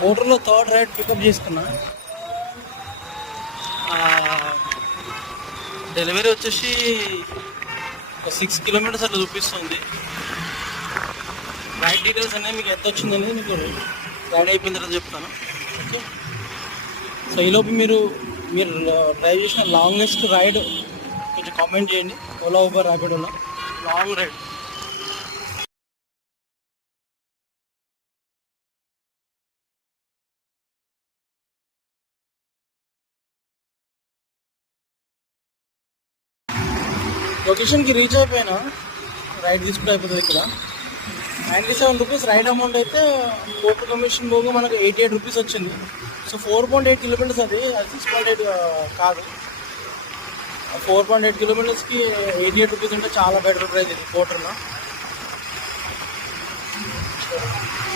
కోటర్లో third ride pickup చేసుకున్నా. Delivery వచ్చేసి 6 kilometres అట్లా చూపిస్తుంది. రైడ్ డీటెయిల్స్ అనేవి మీకు ఎంత వచ్చిందని మీకు రైడ్ అయిపోయిన తర్వాత చెప్తాను. ఓకే, సో ఈలోపు మీరు డ్రైవ్ చేసిన లాంగెస్ట్ రైడ్ కొంచెం కామెంట్ చేయండి. ఓలా, ఊబర్, ర్యాపిడోలో లాంగ్ రైడ్. లొకేషన్కి రీచ్ అయిపోయినా, రైడ్ తీసుకుంటే అయిపోతుంది. ఇక్కడ 97 రూపీస్ రైడ్ అమౌంట్ అయితే కోర్టు కమిషన్ పోగా మనకు 88 రూపీస్ వచ్చింది. సో 4.8 కిలోమీటర్స్, అది 6.8 కాదు. 4.8 కిలోమీటర్స్కి 88 రూపీస్ ఉంటే చాలా బెటర్ ప్రైస్ ఇది కోటర్లో.